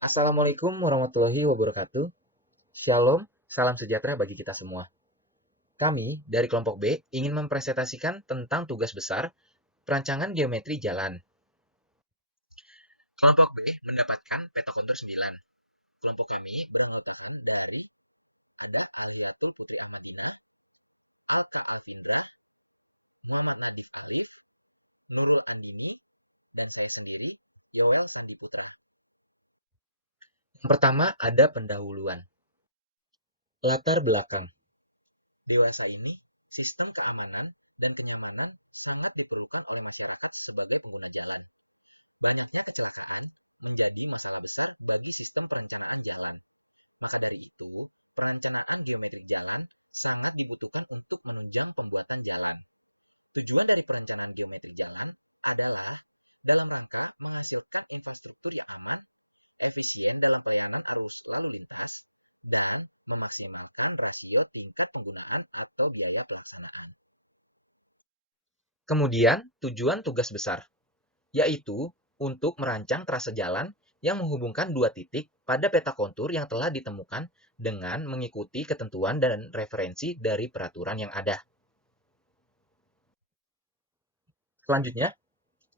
Assalamualaikum warahmatullahi wabarakatuh. Shalom, salam sejahtera bagi kita semua. Kami dari kelompok B ingin mempresentasikan tentang tugas besar perancangan geometri jalan. Kelompok B mendapatkan peta kontur 9. Kelompok kami beranggotakan dari ada Alilatul Putri Ahmadina, Alka Alvindra, Muhammad Nadif Arif, Nurul Andini, dan saya sendiri, Yoel Sandi Putra. Yang pertama ada pendahuluan. Latar belakang. Dewasa ini, sistem keamanan dan kenyamanan sangat diperlukan oleh masyarakat sebagai pengguna jalan. Banyaknya kecelakaan menjadi masalah besar bagi sistem perencanaan jalan. Maka dari itu, perencanaan geometrik jalan sangat dibutuhkan untuk menunjang pembuatan jalan. Tujuan dari perencanaan geometrik jalan adalah dalam rangka menghasilkan infrastruktur yang aman, efisien dalam pelayanan arus lalu lintas, dan memaksimalkan rasio tingkat penggunaan atau biaya pelaksanaan. Kemudian, tujuan tugas besar, yaitu untuk merancang trase jalan yang menghubungkan dua titik pada peta kontur yang telah ditemukan dengan mengikuti ketentuan dan referensi dari peraturan yang ada. Selanjutnya,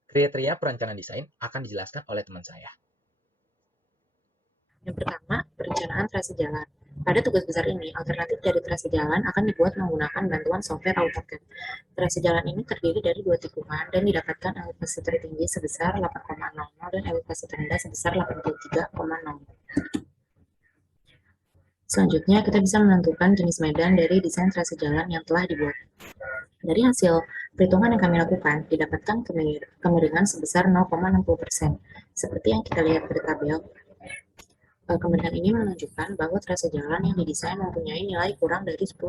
kriteria perencanaan desain akan dijelaskan oleh teman saya. Yang pertama, perencanaan trase jalan. Pada tugas besar ini, alternatif dari trase jalan akan dibuat menggunakan bantuan software AutoCAD. Trase jalan ini terdiri dari dua tikungan dan didapatkan elevasi tertinggi sebesar 8,00 dan elevasi terendah sebesar 83,0. Selanjutnya, kita bisa menentukan jenis medan dari desain trase jalan yang telah dibuat. Dari hasil perhitungan yang kami lakukan, didapatkan kemiringan sebesar 0,60%. Seperti yang kita lihat pada tabel, kemiringan ini menunjukkan bahwa trase jalan yang didesain mempunyai nilai kurang dari 10%,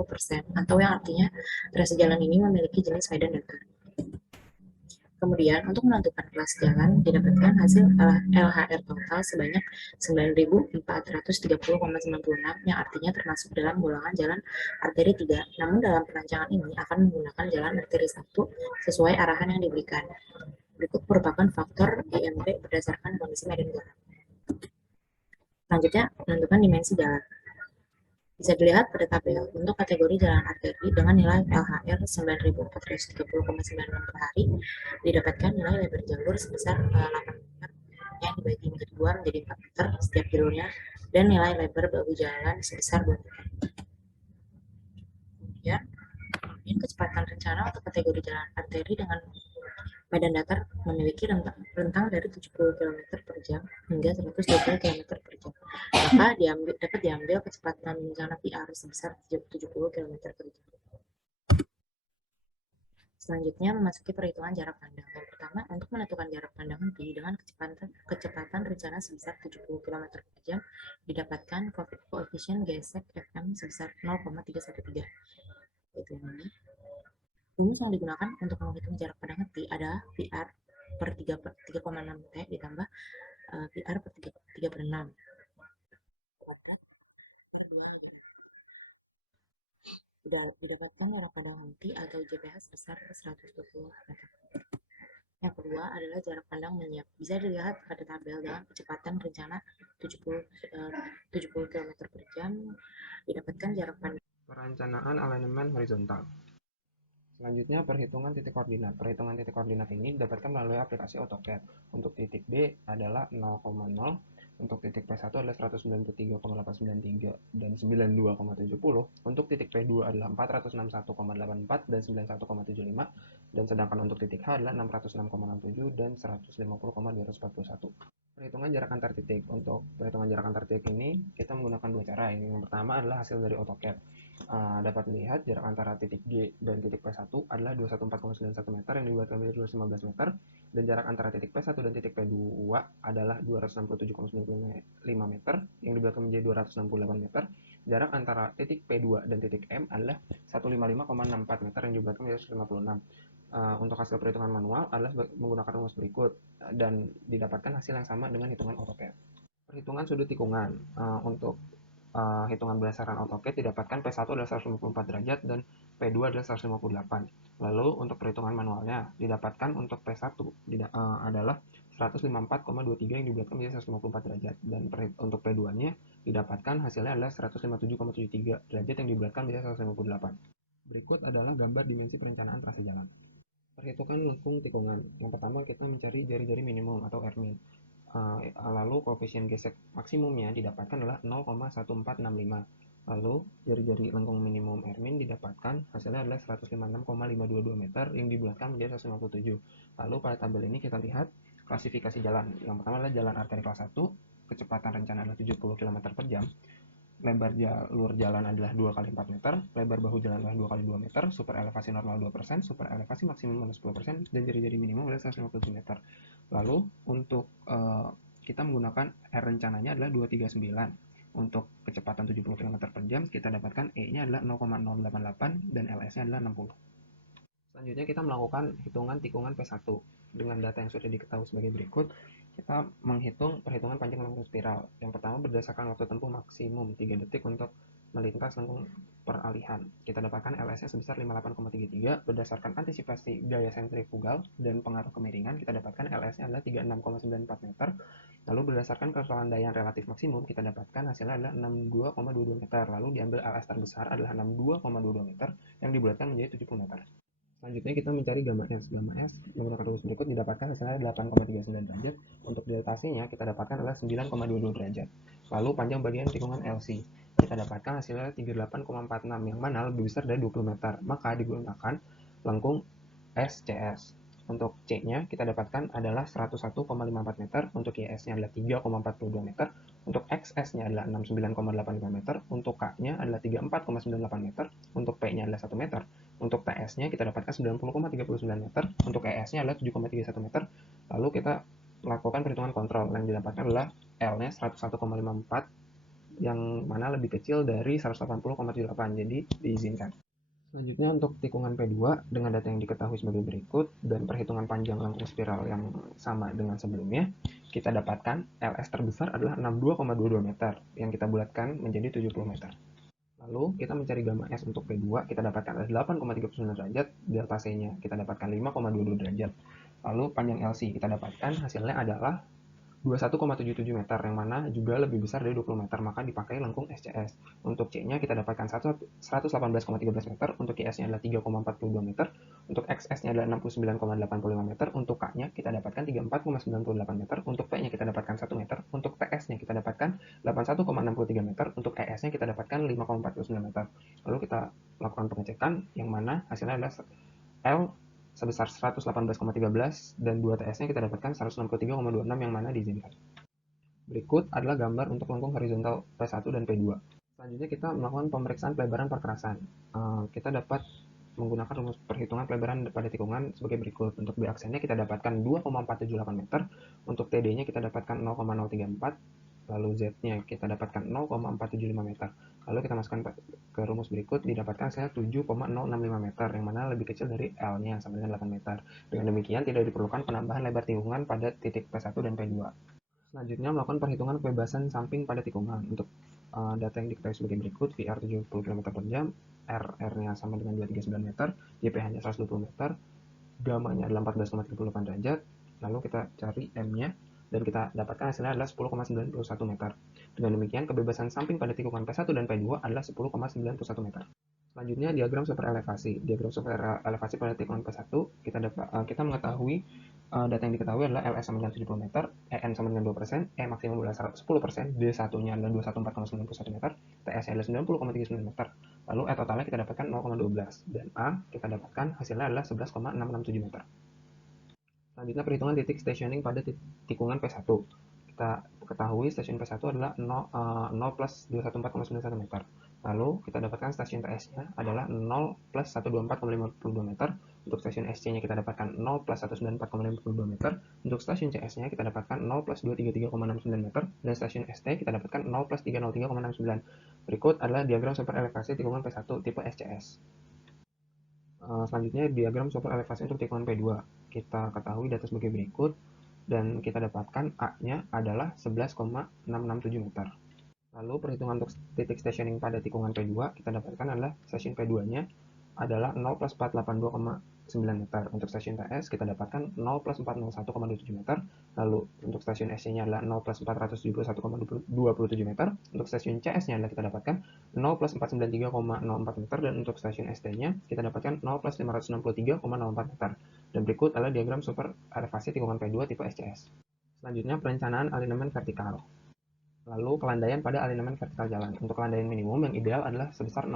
atau yang artinya trase jalan ini memiliki jenis medan datar. Kemudian, untuk menentukan kelas jalan, didapatkan hasil LHR total sebanyak 9.430,96, yang artinya termasuk dalam golongan jalan arteri 3. Namun dalam perancangan ini akan menggunakan jalan arteri 1 sesuai arahan yang diberikan. Berikut merupakan faktor IMP berdasarkan kondisi medan jalan. Selanjutnya, menentukan dimensi jalan. Bisa dilihat pada tabel untuk kategori jalan arteri dengan nilai LHR 9.430,96 per hari, didapatkan nilai lebar jalur sebesar 8 meter yang dibagi menjadi 2 menjadi 4 meter setiap jalurnya, dan nilai lebar bahu jalan sebesar 2 meter. Kemudian kecepatan rencana untuk kategori jalan arteri dengan medan datar memiliki rentang dari 70 km per jam hingga 120 km per jam. Maka dapat diambil kecepatan rencana PR sebesar 70 km per jam. Selanjutnya, memasuki perhitungan jarak pandang. Yang pertama, untuk menentukan jarak pandang henti dengan kecepatan rencana sebesar 70 km per jam, didapatkan koefisien gesek FM sebesar 0,313. Itu yang ini. Rumus yang digunakan untuk menghitung jarak pandang henti adalah PR per 3,6 T ditambah PR per 3 per 6 per 2 didapatkan jarak pandang henti atau JPH sebesar 120 meter. Yang kedua adalah jarak pandang menyiap. Bisa dilihat pada tabel dengan kecepatan rencana 70 km per jam, didapatkan jarak pandang. Perencanaan alignment horizontal. Selanjutnya, perhitungan titik koordinat. Perhitungan titik koordinat ini didapatkan melalui aplikasi AutoCAD. Untuk titik B adalah 0,0, untuk titik P1 adalah 193,893 dan 92,70, untuk titik P2 adalah 461,84 dan 91,75, dan sedangkan untuk titik H adalah 606,67 dan 150,241. Perhitungan jarak antar titik. Untuk perhitungan jarak antar titik ini, kita menggunakan dua cara. Yang pertama adalah hasil dari AutoCAD. Dapat dilihat jarak antara titik G dan titik P1 adalah 214,91 meter yang dibuat menjadi 215 meter, dan jarak antara titik P1 dan titik P2 adalah 267,95 meter yang dibuat menjadi 268 meter. Jarak antara titik P2 dan titik M adalah 155,64 meter yang dibuat menjadi 156. Untuk hasil perhitungan manual adalah menggunakan rumus berikut dan didapatkan hasil yang sama dengan hitungan AutoCAD. Perhitungan sudut tikungan. Untuk hitungan berdasarkan AutoCAD didapatkan P1 adalah 154 derajat dan P2 adalah 158. Lalu untuk perhitungan manualnya didapatkan untuk P1 adalah 154,23 yang dibulatkan menjadi 154 derajat. Dan untuk P2-nya didapatkan hasilnya adalah 157,73 derajat yang dibulatkan menjadi 158. Berikut adalah gambar dimensi perencanaan trase jalan. Perhitungan lengkung tikungan. Yang pertama kita mencari jari-jari minimum atau RMIN. Lalu koefisien gesek maksimumnya didapatkan adalah 0,1465. Lalu jari-jari lengkung minimum RMIN didapatkan hasilnya adalah 156,522 meter yang dibulatkan menjadi 157. Lalu pada tabel ini kita lihat klasifikasi jalan. Yang pertama adalah jalan arteri kelas 1, kecepatan rencana adalah 70 km per jam. Lebar jalur jalan adalah 2 kali 4 meter, lebar bahu jalan adalah 2 kali 2 meter, super elevasi normal 2%, super elevasi maksimum minus 10%, dan jari-jari minimum adalah 157 meter. Lalu untuk kita menggunakan R rencananya adalah 239. Untuk kecepatan 70 km per jam, kita dapatkan E-nya adalah 0,088 dan LS-nya adalah 60. Selanjutnya kita melakukan hitungan tikungan P1. Dengan data yang sudah diketahui sebagai berikut, kita menghitung perhitungan panjang lengkung spiral. Yang pertama berdasarkan waktu tempuh maksimum 3 detik untuk melintas lengkung peralihan. Kita dapatkan LS-nya sebesar 58,33. Berdasarkan antisipasi gaya sentrifugal dan pengaruh kemiringan, kita dapatkan LS-nya adalah 36,94 meter. Lalu berdasarkan kelandaian relatif maksimum, kita dapatkan hasilnya adalah 62,22 meter. Lalu diambil LS terbesar adalah 62,22 meter yang dibulatkan menjadi 70 meter. Selanjutnya kita mencari gamma S. Gamma S menggunakan rumus berikut didapatkan hasilnya 8,39 derajat. Untuk dilatasinya kita dapatkan adalah 9,22 derajat. Lalu panjang bagian tikungan LC kita dapatkan hasilnya 38,46 yang mana lebih besar dari 20 meter. Maka digunakan lengkung SCS. Untuk C-nya kita dapatkan adalah 101,54 meter, untuk YS-nya adalah 3,42 meter, untuk XS-nya adalah 69,85 meter, untuk K-nya adalah 34,98 meter, untuk P-nya adalah 1 meter, untuk TS-nya kita dapatkan 90,39 meter, untuk ES-nya adalah 7,31 meter. Lalu kita lakukan perhitungan kontrol, yang didapatkan adalah L-nya 101,54 yang mana lebih kecil dari 180,78, jadi diizinkan. Selanjutnya untuk tikungan P2 dengan data yang diketahui sebagai berikut dan perhitungan panjang lengkung spiral yang sama dengan sebelumnya, kita dapatkan LS terbesar adalah 62,22 meter yang kita bulatkan menjadi 70 meter. Lalu kita mencari gamma S untuk P2, kita dapatkan adalah 8,39 derajat, delta C-nya kita dapatkan 5,22 derajat. Lalu panjang LC kita dapatkan hasilnya adalah 21,77 meter yang mana juga lebih besar dari 20 meter, maka dipakai lengkung SCS. Untuk C-nya kita dapatkan 118,13 meter, untuk YS-nya adalah 3,42 meter, untuk XS-nya adalah 69,85 meter, untuk K-nya kita dapatkan 34,98 meter, untuk P-nya kita dapatkan 1 meter, untuk TS-nya kita dapatkan 81,63 meter, untuk ES-nya kita dapatkan 5,49 meter. Lalu kita lakukan pengecekan yang mana hasilnya adalah L sebesar 118,13 dan 2 TS-nya kita dapatkan 163,26 yang mana diizinkan. Berikut adalah gambar untuk lengkung horizontal P1 dan P2. Selanjutnya kita melakukan pemeriksaan pelebaran perkerasan. Kita dapat menggunakan rumus perhitungan pelebaran pada tikungan sebagai berikut. Untuk B aksennya kita dapatkan 2,478 meter, untuk TD-nya kita dapatkan 0,034, lalu Z-nya kita dapatkan 0,475 meter. Lalu kita masukkan ke rumus berikut, didapatkan hasilnya 7,065 meter, yang mana lebih kecil dari L-nya sama dengan 8 meter. Dengan demikian tidak diperlukan penambahan lebar tikungan pada titik P1 dan P2. Selanjutnya melakukan perhitungan kebebasan samping pada tikungan. Untuk data yang diketahui sebagai berikut, VR 70 km per jam, R-nya sama dengan 239 meter, YPH-nya 120 meter, gamma-nya adalah 14,38 derajat, lalu kita cari M-nya, dan kita dapatkan hasilnya adalah 10,91 meter. Dengan demikian, kebebasan samping pada tikungan P1 dan P2 adalah 10,91 meter. Selanjutnya, diagram super elevasi. Diagram super elevasi pada tikungan P1, kita mengetahui data yang diketahui adalah LS sama dengan 70 meter, EN sama dengan 2%, E maksimum adalah 10%, D1-nya adalah 214,91 meter, TS-nya adalah 90,39 meter. Lalu E totalnya kita dapatkan 0,12, dan A kita dapatkan hasilnya adalah 11,667 meter. Selanjutnya perhitungan titik stationing pada tikungan P1. Kita ketahui stasiun P1 adalah 0 plus 214,91 meter. Lalu kita dapatkan stasiun TS-nya adalah 0 plus 124,52 meter. Untuk stasiun SC-nya kita dapatkan 0 plus 194,52 meter. Untuk stasiun CS-nya kita dapatkan 0 plus 233,69 meter. Dan stasiun ST kita dapatkan 0 plus 303,69. Berikut adalah diagram super elevasi tikungan P1 tipe SCS. Selanjutnya diagram super elevasi untuk tikungan P2. Kita ketahui data sebagai berikut, dan kita dapatkan A-nya adalah 11,667 meter. Lalu perhitungan untuk titik stationing pada tikungan P2 kita dapatkan adalah stasiun P2-nya adalah 0 plus 482,0 meter. Untuk stasiun TS kita dapatkan 0 plus 401,27 meter. Lalu untuk stasiun SC-nya adalah 0 plus 471,27 meter. Untuk stasiun CS-nya adalah kita dapatkan 0 plus 493,04 meter. Dan untuk stasiun ST-nya kita dapatkan 0 plus 563,04 meter. Dan berikut adalah diagram super elevasi tikungan P2 tipe SCS. Selanjutnya perencanaan alinemen vertikal. Lalu kelandaian pada alinemen vertikal jalan. Untuk kelandaian minimum yang ideal adalah sebesar 0%.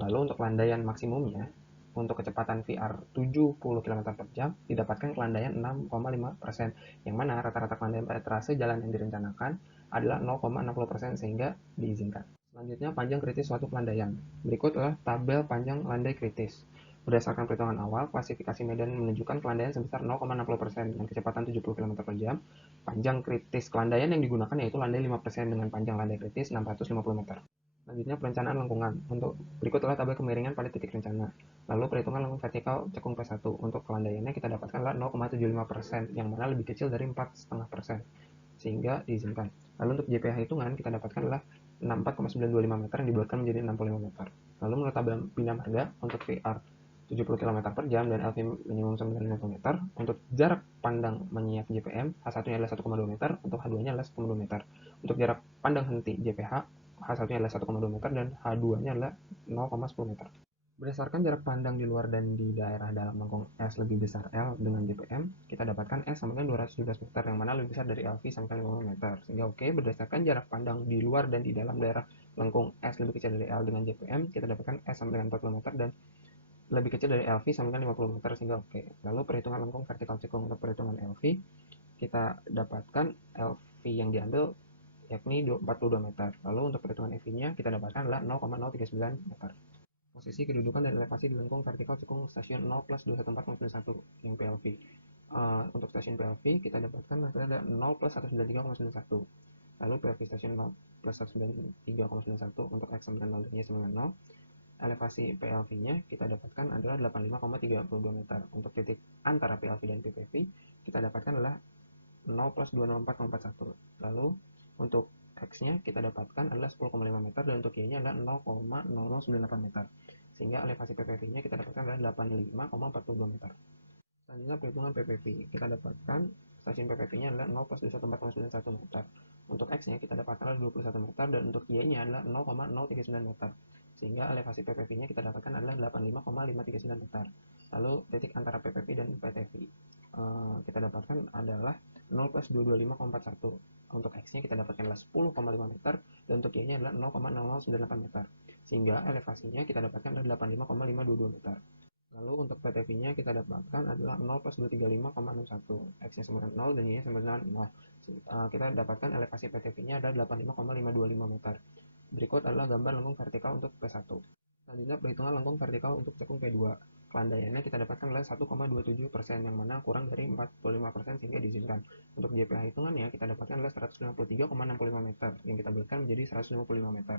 Lalu untuk kelandaian maksimumnya, untuk kecepatan VR 70 km per jam, didapatkan kelandaian 6,5%, yang mana rata-rata kelandaian pada trase jalan yang direncanakan adalah 0,60% sehingga diizinkan. Selanjutnya, panjang kritis suatu kelandaian. Berikut adalah tabel panjang landai kritis. Berdasarkan perhitungan awal, klasifikasi medan menunjukkan kelandaian sebesar 0,60% dengan kecepatan 70 km per jam. Panjang kritis kelandaian yang digunakan yaitu landai 5% dengan panjang landai kritis 650 meter. Selanjutnya perencanaan lengkungan. Untuk berikut adalah tabel kemiringan pada titik rencana. Lalu perhitungan lengkung vertikal cekung P1. Untuk kelandaiannya kita dapatkan adalah 0,75%, yang mana lebih kecil dari 4,5%, sehingga diizinkan. Lalu untuk JPH hitungan kita dapatkan adalah 64,925 meter yang dibuatkan menjadi 65 meter. Lalu menurut tabel bina marga untuk VR 70 km per jam dan LV minimum 950 meter. Untuk jarak pandang menyiap JPM, H1-nya adalah 1,2 meter, untuk H2-nya adalah 1,2 meter. Untuk jarak pandang henti JPH, H1-nya adalah 1,2 meter dan H2-nya adalah 0,10 meter. Berdasarkan jarak pandang di luar dan di daerah dalam lengkung S lebih besar L dengan JPM, kita dapatkan S sama dengan 217 meter, yang mana lebih besar dari LV sama dengan 50 meter. Sehingga oke, berdasarkan jarak pandang di luar dan di dalam daerah lengkung S lebih kecil dari L dengan JPM, kita dapatkan S sama dengan 40 meter dan lebih kecil dari LV sama dengan 50 meter, sehingga oke. Lalu perhitungan lengkung vertikal cekung. Untuk perhitungan LV, kita dapatkan LV yang diambil yakni 42 meter. Lalu untuk perhitungan EV-nya kita dapatkan adalah 0,039 meter. Posisi kedudukan dan elevasi di lengkung vertikal cekung stasiun 0 plus 214,91 yang PLV. Untuk stasiun PLV kita dapatkan ada 0 plus 193,91. Lalu PLV stasiun 0 plus 193,91 untuk X sama dengan 0 dan Y sama dengan 0. Elevasi PLV-nya kita dapatkan adalah 85,32 meter. Untuk titik antara PLV dan PPV kita dapatkan adalah 0 plus 204,41. Lalu untuk X-nya kita dapatkan adalah 10,5 meter dan untuk Y-nya adalah 0,0098 meter. Sehingga elevasi PPV-nya kita dapatkan adalah 85,42 meter. Selanjutnya perhitungan PPV. Kita dapatkan stasiun PPV-nya adalah 0 plus 214,91 meter. Untuk X-nya kita dapatkan adalah 21 meter dan untuk Y-nya adalah 0,039 meter. Sehingga elevasi PPV-nya kita dapatkan adalah 85,539 meter. Lalu titik antara PPV dan PTV kita dapatkan adalah 0 plus 225,41. Untuk X-nya kita dapatkan adalah 10,5 meter dan untuk Y-nya adalah 0,0098 meter. Sehingga elevasinya kita dapatkan adalah 85,522 meter. Lalu untuk PTV-nya kita dapatkan adalah 0 plus 235,61. X-nya sama dengan 0 dan Y-nya sama dengan 0. Kita dapatkan elevasi PTV-nya adalah 85,525 meter. Berikut adalah gambar lengkung vertikal untuk P1. Selanjutnya perhitungan lengkung vertikal untuk cekung P2. Kelandaiannya kita dapatkan adalah 1,27%, yang mana kurang dari 45% sehingga diizinkan. Untuk JPH hitungannya kita dapatkan adalah 153,65 meter, yang kita berikan menjadi 155 meter.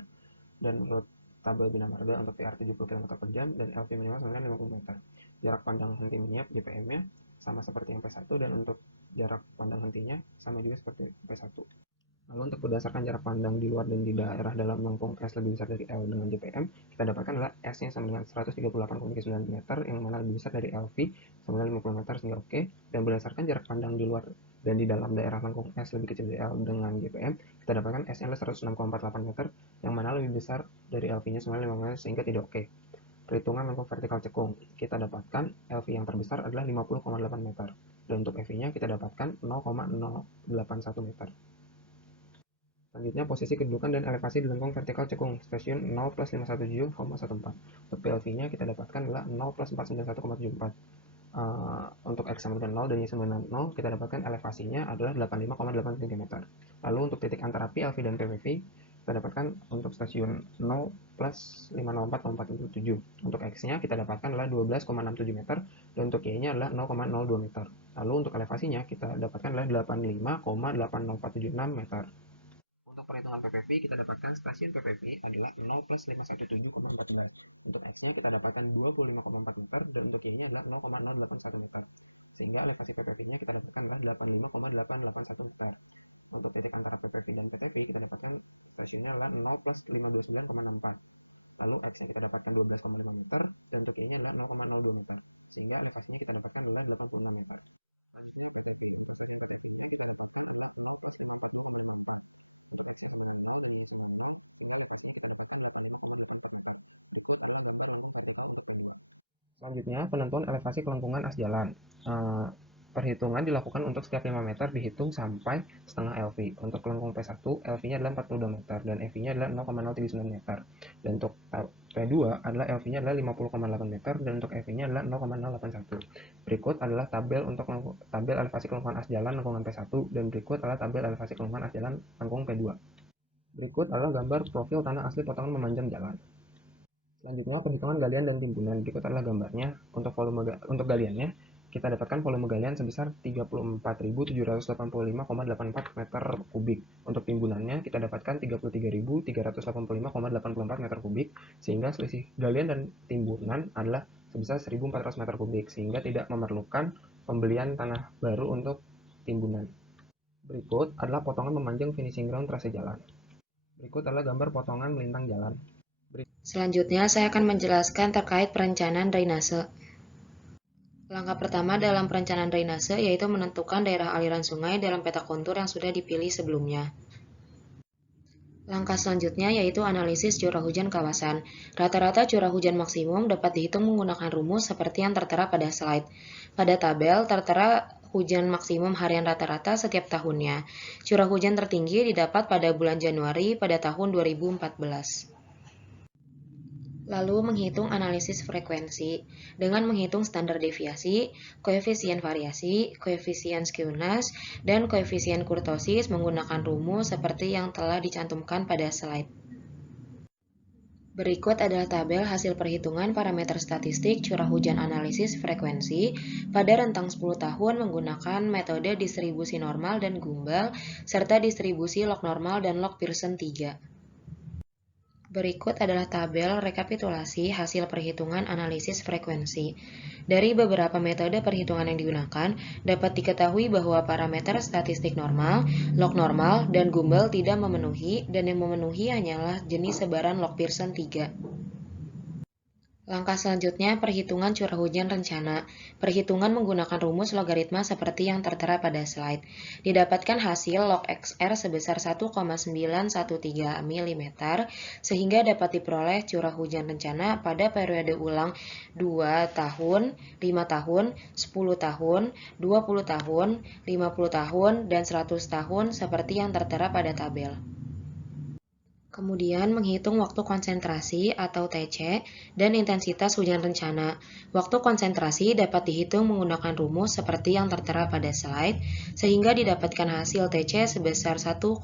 Dan menurut tabel bina marga untuk PR 70 km per jam dan LV minimal sama dengan 50 meter. Jarak pandang henti menyiap JPM-nya sama seperti yang P1 dan untuk jarak pandang hentinya sama juga seperti P1. Lalu untuk berdasarkan jarak pandang di luar dan di daerah dalam lengkung S lebih besar dari L dengan JPM, kita dapatkan adalah S-nya sama dengan 138,9 meter, yang mana lebih besar dari LV sama dengan 50 meter, sehingga oke. Dan berdasarkan jarak pandang di luar dan di dalam daerah lengkung S lebih kecil dari L dengan JPM, kita dapatkan S-nya adalah 106,48 meter, yang mana lebih besar dari LV-nya sama dengan 50 meter, sehingga tidak oke. Perhitungan lengkung vertikal cekung, kita dapatkan LV yang terbesar adalah 50,8 meter, dan untuk EV-nya kita dapatkan 0,081 meter. Selanjutnya posisi kedudukan dan elevasi di lengkung vertikal cekung stasiun 0 plus 517,14. Untuk PLV-nya kita dapatkan adalah 0 plus 491,74. Untuk X sama dengan 0 dan Y sama dengan 0 kita dapatkan elevasinya adalah 85,8 cm. Lalu untuk titik antara PLV dan PPV kita dapatkan untuk stasiun 0 plus 504,47. Untuk X-nya kita dapatkan adalah 12,67 meter dan untuk Y-nya adalah 0,02 meter. Lalu untuk elevasinya kita dapatkan adalah 85,80476 meter. Perhitungan PPV kita dapatkan stasiun PPV adalah 0 plus 517,14. Untuk X-nya kita dapatkan 25,4 meter dan untuk Y-nya adalah 0,081 meter. Sehingga elevasi PPV-nya kita dapatkan adalah 85,881 meter. Untuk titik antara PPV dan PTV kita dapatkan stasiunnya adalah 0 plus 529,64. Lalu X-nya kita dapatkan 12,5 meter dan untuk Y-nya adalah 0,02 meter. sehingga elevasinya kita dapatkan adalah 86 meter. Selanjutnya, penentuan elevasi kelengkungan as jalan. Perhitungan dilakukan untuk setiap 5 meter dihitung sampai setengah LV. Untuk kelengkung P1, LV-nya adalah 42 meter dan EV-nya adalah 0,039 meter. Dan untuk P2 adalah LV-nya adalah 50,8 meter dan untuk EV-nya adalah 0,081. Berikut adalah tabel untuk tabel elevasi kelengkungan as jalan lengkungan P1 dan berikut adalah tabel elevasi kelengkungan as jalan lengkung P2. Berikut adalah gambar profil tanah asli potongan memanjang jalan. Selanjutnya, perhitungan galian dan timbunan. Berikut adalah gambarnya. Untuk galiannya, kita dapatkan volume galian sebesar 34.785,84 meter kubik. Untuk timbunannya, kita dapatkan 33.385,84 meter kubik, sehingga selisih galian dan timbunan adalah sebesar 1.400 meter kubik, sehingga tidak memerlukan pembelian tanah baru untuk timbunan. Berikut adalah potongan memanjang finishing ground trase jalan. Berikut adalah gambar potongan melintang jalan. Selanjutnya, saya akan menjelaskan terkait perencanaan drainase. Langkah pertama dalam perencanaan drainase yaitu menentukan daerah aliran sungai dalam peta kontur yang sudah dipilih sebelumnya. Langkah selanjutnya yaitu analisis curah hujan kawasan. Rata-rata curah hujan maksimum dapat dihitung menggunakan rumus seperti yang tertera pada slide. Pada tabel tertera hujan maksimum harian rata-rata setiap tahunnya. Curah hujan tertinggi didapat pada bulan Januari pada tahun 2014. Lalu menghitung analisis frekuensi dengan menghitung standar deviasi, koefisien variasi, koefisien skewness, dan koefisien kurtosis menggunakan rumus seperti yang telah dicantumkan pada slide. Berikut adalah tabel hasil perhitungan parameter statistik curah hujan analisis frekuensi pada rentang 10 tahun menggunakan metode distribusi normal dan gumbal serta distribusi log normal dan log Pearson 3. Berikut adalah tabel rekapitulasi hasil perhitungan analisis frekuensi. Dari beberapa metode perhitungan yang digunakan, dapat diketahui bahwa parameter statistik normal, log normal, dan gumbal tidak memenuhi, dan yang memenuhi hanyalah jenis sebaran log Pearson 3. Langkah selanjutnya, perhitungan curah hujan rencana. Perhitungan menggunakan rumus logaritma seperti yang tertera pada slide. Didapatkan hasil log XR sebesar 1,913 mm, sehingga dapat diperoleh curah hujan rencana pada periode ulang 2 tahun, 5 tahun, 10 tahun, 20 tahun, 50 tahun, dan 100 tahun seperti yang tertera pada tabel. Kemudian menghitung waktu konsentrasi atau TC dan intensitas hujan rencana. Waktu konsentrasi dapat dihitung menggunakan rumus seperti yang tertera pada slide, sehingga didapatkan hasil TC sebesar 1,259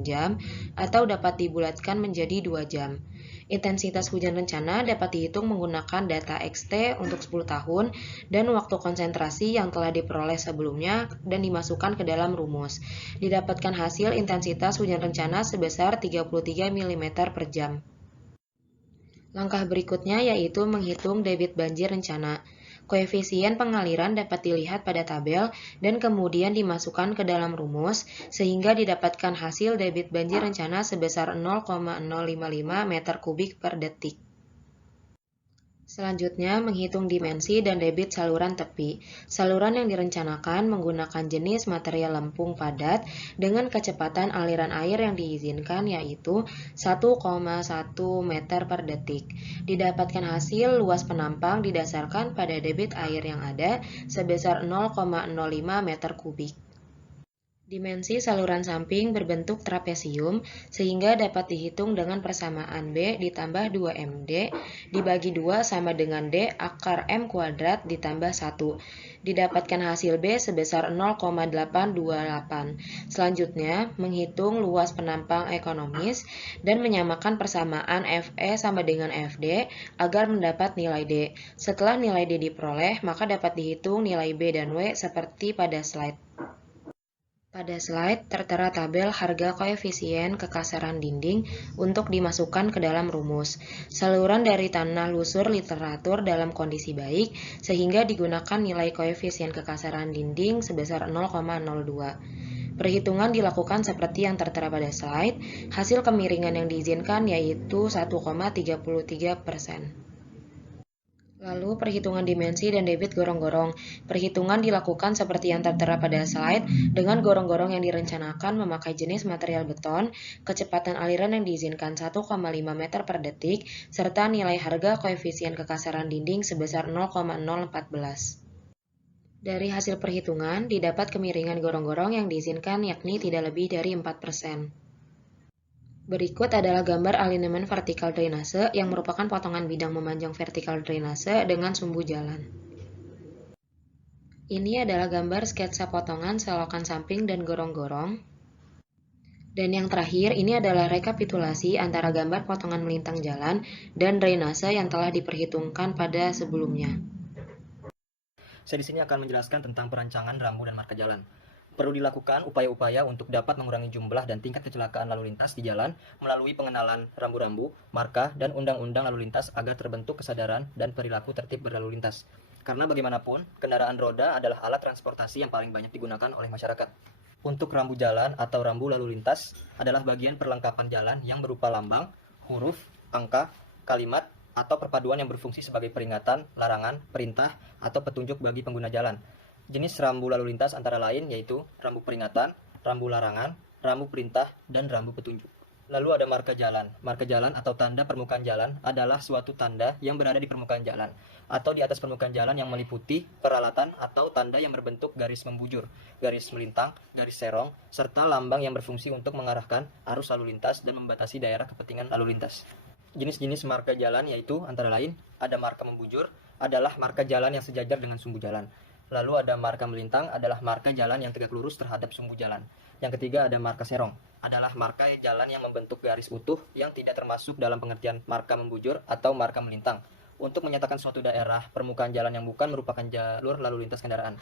jam atau dapat dibulatkan menjadi 2 jam. Intensitas hujan rencana dapat dihitung menggunakan data XT untuk 10 tahun dan waktu konsentrasi yang telah diperoleh sebelumnya dan dimasukkan ke dalam rumus. Didapatkan hasil intensitas hujan rencana sebesar 33 mm per jam. Langkah berikutnya yaitu menghitung debit banjir rencana. Koefisien pengaliran dapat dilihat pada tabel dan kemudian dimasukkan ke dalam rumus sehingga didapatkan hasil debit banjir rencana sebesar 0,055 meter kubik per detik. Selanjutnya, menghitung dimensi dan debit saluran tepi. Saluran yang direncanakan menggunakan jenis material lempung padat dengan kecepatan aliran air yang diizinkan yaitu 1,1 meter per detik. Didapatkan hasil luas penampang didasarkan pada debit air yang ada sebesar 0,05 meter kubik. Dimensi saluran samping berbentuk trapesium sehingga dapat dihitung dengan persamaan B ditambah 2MD dibagi 2 sama dengan D akar M kuadrat ditambah 1. Didapatkan hasil B sebesar 0,828. Selanjutnya, menghitung luas penampang ekonomis dan menyamakan persamaan FE sama dengan FD agar mendapat nilai D. Setelah nilai D diperoleh, maka dapat dihitung nilai B dan W seperti pada slide. Pada slide tertera tabel harga koefisien kekasaran dinding untuk dimasukkan ke dalam rumus. Saluran dari tanah lusur literatur dalam kondisi baik sehingga digunakan nilai koefisien kekasaran dinding sebesar 0,02. Perhitungan dilakukan seperti yang tertera pada slide. Hasil kemiringan yang diizinkan yaitu 1,33%. Lalu, perhitungan dimensi dan debit gorong-gorong. Perhitungan dilakukan seperti yang tertera pada slide, dengan gorong-gorong yang direncanakan memakai jenis material beton, kecepatan aliran yang diizinkan 1,5 meter per detik, serta nilai harga koefisien kekasaran dinding sebesar 0,014. Dari hasil perhitungan, didapat kemiringan gorong-gorong yang diizinkan yakni tidak lebih dari 4%. Berikut adalah gambar alinemen vertikal drainase yang merupakan potongan bidang memanjang vertikal drainase dengan sumbu jalan. Ini adalah gambar sketsa potongan selokan samping dan gorong-gorong. Dan yang terakhir, ini adalah rekapitulasi antara gambar potongan melintang jalan dan drainase yang telah diperhitungkan pada sebelumnya. Saya di sini akan menjelaskan tentang perancangan rambu dan marka jalan. Perlu dilakukan upaya-upaya untuk dapat mengurangi jumlah dan tingkat kecelakaan lalu lintas di jalan melalui pengenalan rambu-rambu, marka, dan undang-undang lalu lintas agar terbentuk kesadaran dan perilaku tertib berlalu lintas. Karena bagaimanapun, kendaraan roda adalah alat transportasi yang paling banyak digunakan oleh masyarakat. Untuk rambu jalan atau rambu lalu lintas adalah bagian perlengkapan jalan yang berupa lambang, huruf, angka, kalimat, atau perpaduan yang berfungsi sebagai peringatan, larangan, perintah, atau petunjuk bagi pengguna jalan. Jenis rambu lalu lintas antara lain yaitu rambu peringatan, rambu larangan, rambu perintah, dan rambu petunjuk. Lalu ada marka jalan. Marka jalan atau tanda permukaan jalan adalah suatu tanda yang berada di permukaan jalan atau di atas permukaan jalan yang meliputi peralatan atau tanda yang berbentuk garis membujur, garis melintang, garis serong, serta lambang yang berfungsi untuk mengarahkan arus lalu lintas dan membatasi daerah kepentingan lalu lintas. Jenis-jenis marka jalan yaitu antara lain ada marka membujur, adalah marka jalan yang sejajar dengan sumbu jalan. Lalu ada marka melintang, adalah marka jalan yang tegak lurus terhadap sumbu jalan. Yang ketiga ada marka serong, adalah marka jalan yang membentuk garis utuh yang tidak termasuk dalam pengertian marka membujur atau marka melintang, untuk menyatakan suatu daerah permukaan jalan yang bukan merupakan jalur lalu lintas kendaraan.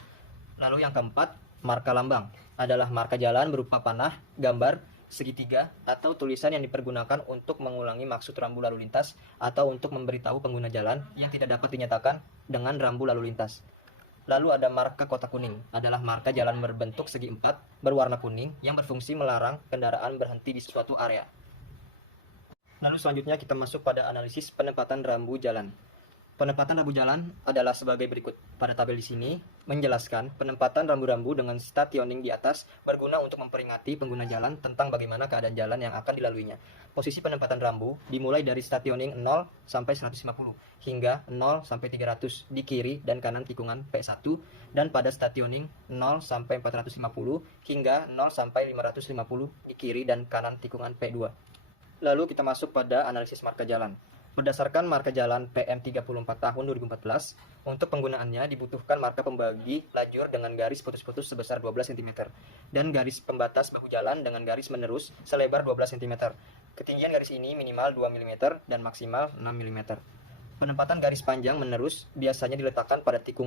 Lalu yang keempat, marka lambang, adalah marka jalan berupa panah, gambar, segitiga, atau tulisan yang dipergunakan untuk mengulangi maksud rambu lalu lintas atau untuk memberitahu pengguna jalan yang tidak dapat dinyatakan dengan rambu lalu lintas. Lalu ada marka kotak kuning, adalah marka jalan berbentuk segi empat, berwarna kuning, yang berfungsi melarang kendaraan berhenti di suatu area. Lalu selanjutnya kita masuk pada analisis penempatan rambu jalan. Penempatan rambu jalan adalah sebagai berikut. Pada tabel di sini menjelaskan penempatan rambu-rambu dengan stationing di atas berguna untuk memperingati pengguna jalan tentang bagaimana keadaan jalan yang akan dilaluinya. Posisi penempatan rambu dimulai dari stationing 0 sampai 150 hingga 0 sampai 300 di kiri dan kanan tikungan P1 dan pada stationing 0 sampai 450 hingga 0 sampai 550 di kiri dan kanan tikungan P2. Lalu kita masuk pada analisis marka jalan. Berdasarkan marka jalan PM34 tahun 2014, untuk penggunaannya dibutuhkan marka pembagi lajur dengan garis putus-putus sebesar 12 cm dan garis pembatas bahu jalan dengan garis menerus selebar 12 cm. Ketinggian garis ini minimal 2 mm dan maksimal 6 mm. Penempatan garis panjang menerus biasanya diletakkan pada tikungan